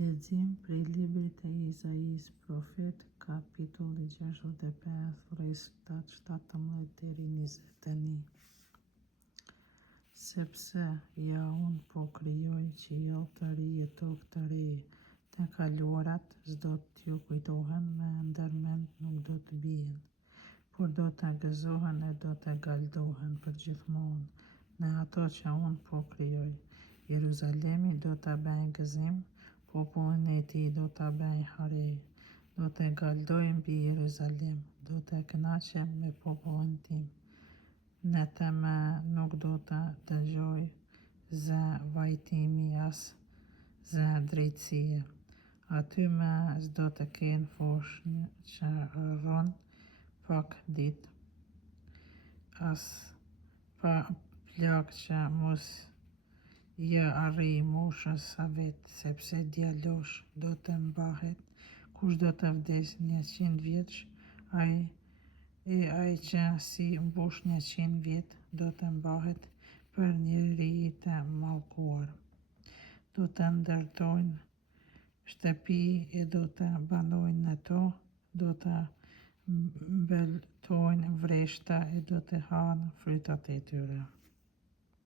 Lexim prej librit e Izaias profet, kapitulli 65, rrestat 17 deri 21. Sepse ja unë po krijoj qiell të ri e tokë të re, të kaluarat s'do t'ju kujtohen me ndërmend nuk do të bien, por do të gëzohen e do të galdohen përgjithmonë në ato që unë po krijoj. Jeruzalemi do të bëjë gëzim, popullin e tij do ta bëjë hare, do të galdoj mbi Jeruzalem, do të kënaqem me popullin tim. Në të më nuk do të dëgjoj zë vajtimi as zë drejtësie. Aty më s'do të kenë fosh që rron pak ditë, as pa plagë që mos ja arrijë moshës së vet, sepse djalosh do të mbahet, kush do të vdes 100 vjeç, ai që si mbush 100 vjet do të mbahet për njeri të mallkuar. Do të ndërtojnë shtëpi e do të banojnë në to, do të mbëltojnë vreshta e do të hanë frytat e tyre.